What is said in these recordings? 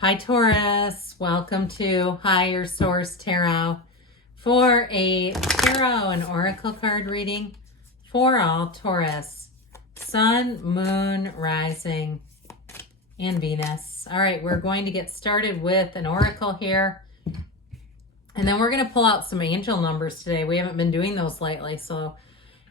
Hi Taurus, welcome to Higher Source Tarot for a tarot and oracle card reading for all Taurus, Sun, Moon, Rising, and Venus. All right, we're going to get started with an oracle here, and then we're going to pull out some angel numbers today. We haven't been doing those lately, so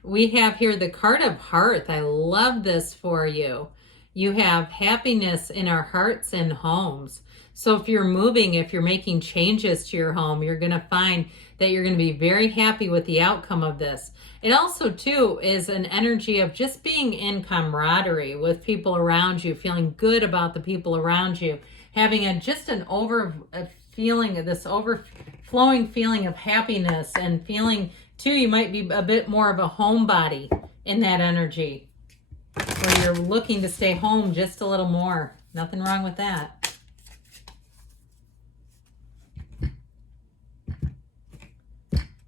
we have here the card of hearth. I love this for you. You have happiness in our hearts and homes. So if you're moving, if you're making changes to your home, you're going to find that you're going to be very happy with the outcome of this. It also, too, is an energy of just being in camaraderie with people around you, feeling good about the people around you, having this overflowing feeling of happiness, and feeling, too, you might be a bit more of a homebody in that energy, where you're looking to stay home just a little more. Nothing wrong with that.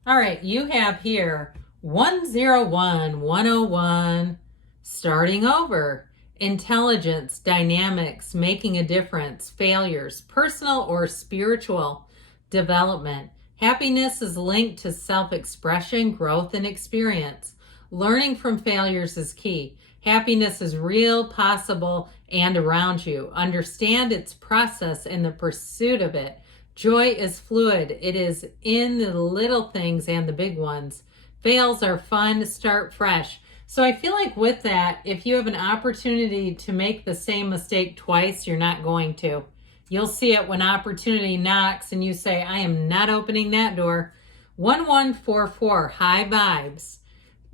All right, you have here 101, 101, starting over, intelligence, dynamics, making a difference, failures, personal or spiritual development. Happiness is linked to self-expression, growth, and experience. Learning from failures is key. Happiness is real, possible, and around you. Understand its process in the pursuit of it. Joy is fluid. It is in the little things and the big ones. Fails are fun. Start fresh. So I feel like with that, if you have an opportunity to make the same mistake twice, you're not going to. You'll see it when opportunity knocks and you say, I am not opening that door. 1144, high vibes.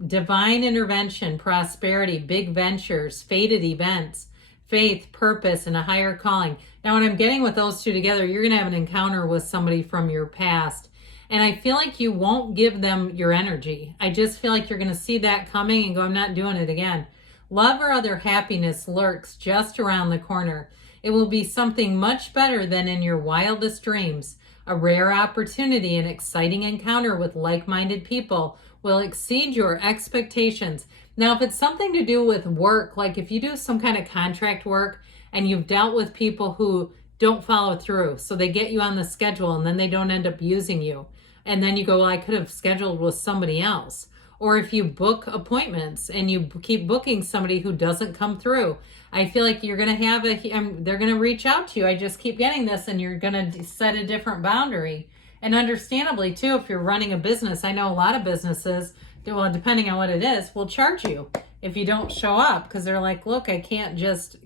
Divine intervention, prosperity, big ventures, fated events, faith, purpose, and a higher calling. Now, what I'm getting with those two together, you're going to have an encounter with somebody from your past. And I feel like you won't give them your energy. I just feel like you're going to see that coming and go, I'm not doing it again. Love or other happiness lurks just around the corner. It will be something much better than in your wildest dreams. A rare opportunity, an exciting encounter with like-minded people will exceed your expectations. Now, if it's something to do with work, like if you do some kind of contract work and you've dealt with people who don't follow through, so they get you on the schedule and then they don't end up using you. And then you go, well, I could have scheduled with somebody else. Or if you book appointments and you keep booking somebody who doesn't come through, I feel like you're going to have they're going to reach out to you. I just keep getting this, and you're going to set a different boundary. And understandably, too, if you're running a business, I know a lot of businesses, well, depending on what it is, will charge you if you don't show up, because they're like, look, I can't just,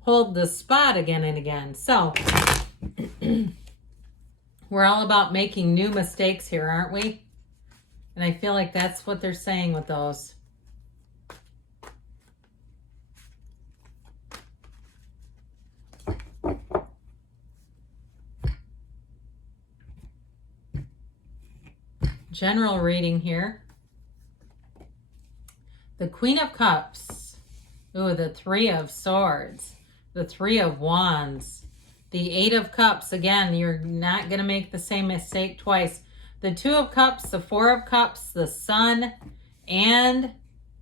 hold the spot again and again. So we're all about making new mistakes here, aren't we? And I feel like that's what they're saying with those. General reading here. The Queen of Cups. Ooh, the Three of Swords. The Three of Wands. The Eight of Cups. Again, you're not going to make the same mistake twice. The Two of Cups, the Four of Cups, the Sun, and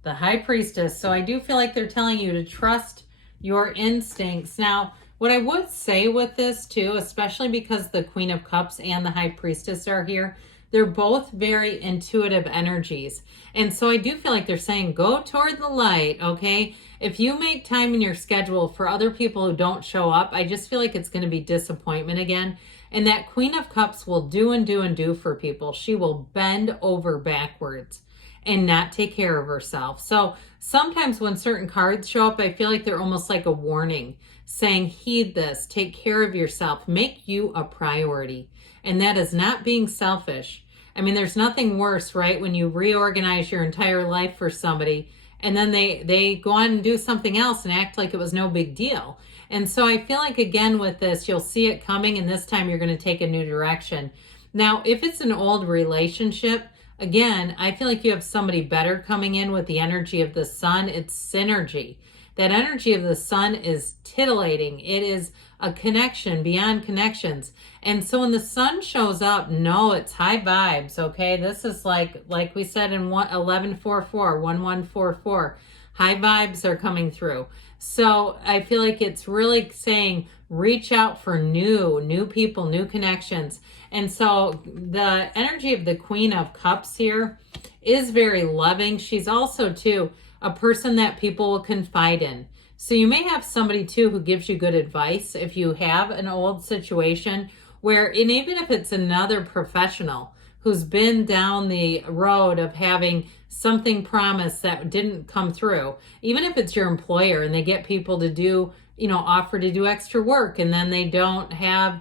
the High Priestess. So I do feel like they're telling you to trust your instincts. Now, what I would say with this too, especially because the Queen of Cups and the High Priestess are here, they're both very intuitive energies. And so I do feel like they're saying, go toward the light, okay? If you make time in your schedule for other people who don't show up, I just feel like it's going to be disappointment again. And that Queen of Cups will do and do and do for people. She will bend over backwards and not take care of herself. So sometimes when certain cards show up, I feel like they're almost like a warning, saying, heed this, take care of yourself, make you a priority. And that is not being selfish. I mean, there's nothing worse, right? When you reorganize your entire life for somebody and then they go on and do something else and act like it was no big deal. And so I feel like, again, with this, you'll see it coming, and this time you're going to take a new direction. Now, if it's an old relationship, again, I feel like you have somebody better coming in with the energy of the Sun. It's synergy. That energy of the Sun is titillating. It is a connection beyond connections. And so when the Sun shows up, no, it's high vibes, okay? This is like we said in 1144, 1144. High vibes are coming through. So I feel like it's really saying reach out for new people, new connections. And so the energy of the Queen of Cups here is very loving. She's also too a person that people will confide in. So you may have somebody too who gives you good advice if you have an old situation where, and even if it's another professional who's been down the road of having something promised that didn't come through, even if it's your employer and they get people to do, offer to do extra work, and then they don't have,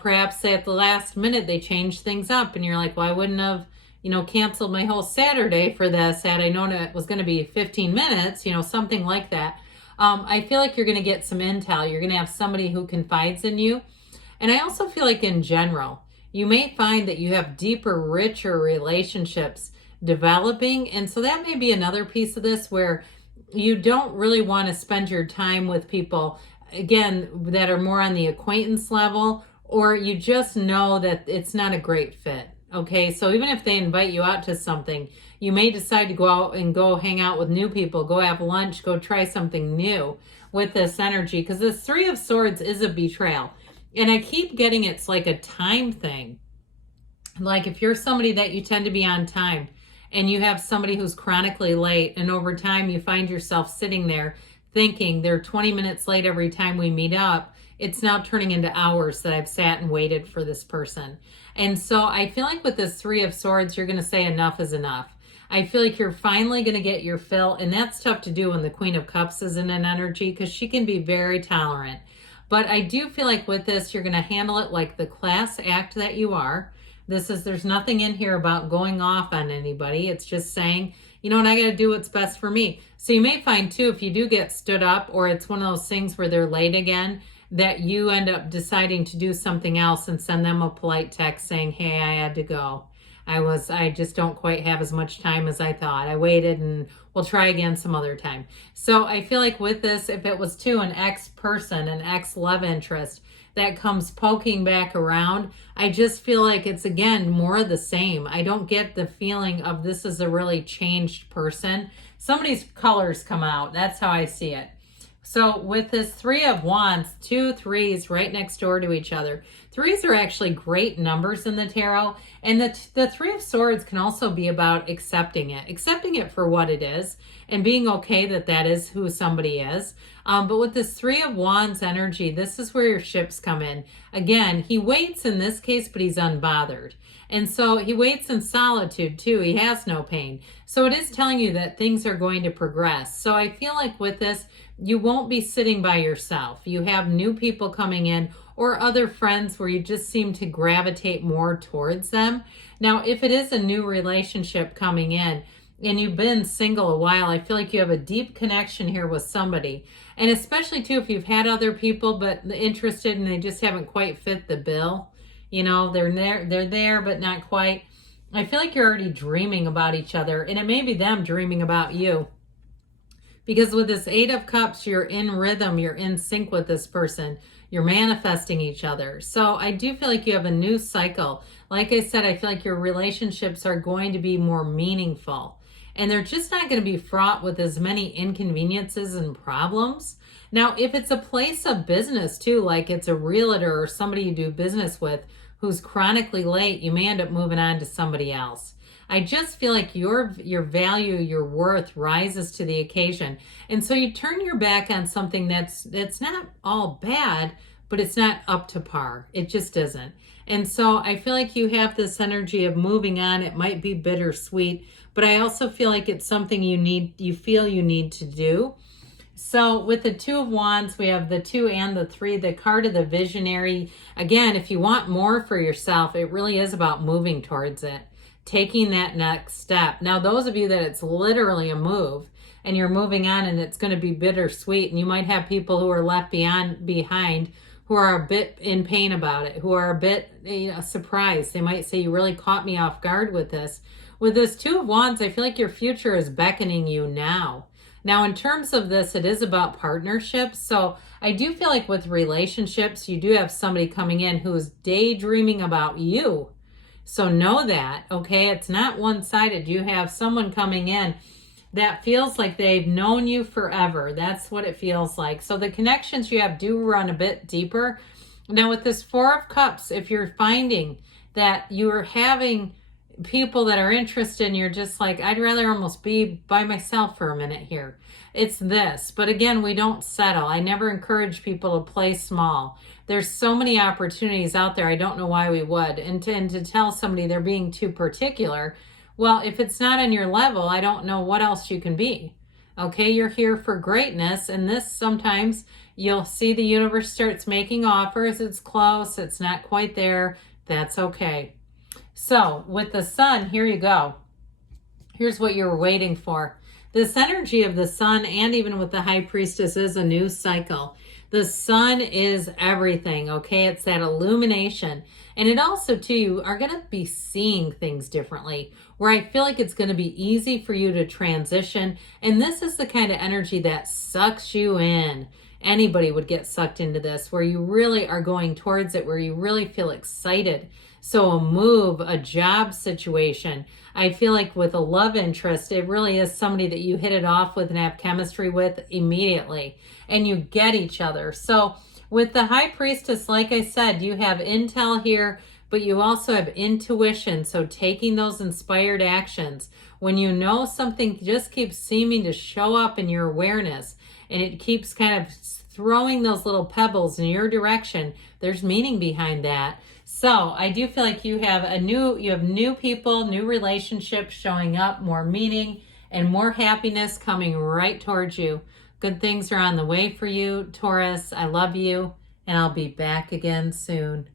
perhaps say at the last minute they change things up, and you're like, well, I wouldn't have, canceled my whole Saturday for this had I known it was going to be 15 minutes, something like that. I feel like you're going to get some intel. You're going to have somebody who confides in you. And I also feel like in general, you may find that you have deeper, richer relationships developing. And so that may be another piece of this where you don't really want to spend your time with people, again, that are more on the acquaintance level, or you just know that it's not a great fit. Okay, so even if they invite you out to something, you may decide to go out and go hang out with new people, go have lunch, go try something new with this energy, because this Three of Swords is a betrayal. And I keep getting it's like a time thing. Like if you're somebody that you tend to be on time and you have somebody who's chronically late, and over time you find yourself sitting there thinking they're 20 minutes late every time we meet up, it's now turning into hours that I've sat and waited for this person. And so I feel like with this Three of Swords, you're going to say enough is enough. I feel like you're finally going to get your fill. And that's tough to do when the Queen of Cups is in an energy, because she can be very tolerant. But I do feel like with this, you're going to handle it like the class act that you are. There's nothing in here about going off on anybody. It's just saying, you know what, I got to do what's best for me. So you may find too, if you do get stood up, or it's one of those things where they're late again, that you end up deciding to do something else and send them a polite text saying, hey, I had to go. I just don't quite have as much time as I thought. I waited and we'll try again some other time. So I feel like with this, if it was to an ex-person, an ex-love interest that comes poking back around, I just feel like it's, again, more of the same. I don't get the feeling of this is a really changed person. Somebody's colors come out. That's how I see it. So with this Three of Wands, 2 3s right next door to each other. Threes are actually great numbers in the tarot. And the Three of Swords can also be about accepting it for what it is, and being okay that that is who somebody is. But with this Three of Wands energy, this is where your ships come in. Again, he waits in this case, but he's unbothered. And so he waits in solitude too. He has no pain. So it is telling you that things are going to progress. So I feel like with this, you won't be sitting by yourself. You have new people coming in, or other friends where you just seem to gravitate more towards them. Now, if it is a new relationship coming in and you've been single a while, I feel like you have a deep connection here with somebody. And especially too, if you've had other people but interested and they just haven't quite fit the bill. They're there, but not quite. I feel like you're already dreaming about each other, and it may be them dreaming about you. Because with this Eight of Cups, you're in rhythm, you're in sync with this person. You're manifesting each other. So I do feel like you have a new cycle. Like I said, I feel like your relationships are going to be more meaningful. And they're just not going to be fraught with as many inconveniences and problems. Now, if it's a place of business too, like it's a realtor or somebody you do business with who's chronically late, you may end up moving on to somebody else. I just feel like your value, your worth rises to the occasion. And so you turn your back on something that's not all bad, but it's not up to par. It just isn't. And so I feel like you have this energy of moving on. It might be bittersweet, but I also feel like it's something you feel you need to do. So with the Two of Wands, we have the 2 and the 3, the card of the visionary. Again, if you want more for yourself, it really is about moving towards it. Taking that next step. Now, those of you that it's literally a move and you're moving on and it's going to be bittersweet, and you might have people who are left behind who are a bit in pain about it, who are a bit surprised. They might say, you really caught me off guard with this. With this Two of Wands, I feel like your future is beckoning you now. Now, in terms of this, it is about partnerships. So I do feel like with relationships, you do have somebody coming in who is daydreaming about you. So know that, okay? It's not one-sided. You have someone coming in that feels like they've known you forever. That's what it feels like. So the connections you have do run a bit deeper. Now with this Four of Cups, if you're finding that you're having people that are interested and you're just like, I'd rather almost be by myself for a minute here. It's this. But again, we don't settle. I never encourage people to play small. There's so many opportunities out there. I don't know why we would. And to tell somebody they're being too particular, well, if it's not on your level, I don't know what else you can be. Okay, you're here for greatness. And this sometimes you'll see the universe starts making offers. It's close. It's not quite there. That's okay. So with the sun, here you go. Here's what you were waiting for. This energy of the sun, and even with the high priestess, is a new cycle. The sun is everything, okay? It's that illumination. And it also, too, you are going to be seeing things differently, where I feel like it's going to be easy for you to transition. And this is the kind of energy that sucks you in. Anybody would get sucked into this, where you really are going towards it, where you really feel excited. So a move, a job situation, I feel like with a love interest, it really is somebody that you hit it off with and have chemistry with immediately, and you get each other. So with the high priestess, like I said, you have intel here, but you also have intuition. So taking those inspired actions, when you know something just keeps seeming to show up in your awareness, and it keeps kind of throwing those little pebbles in your direction, there's meaning behind that. So I do feel like you have new people, new relationships showing up, more meaning and more happiness coming right towards you. Good things are on the way for you, Taurus. I love you, and I'll be back again soon.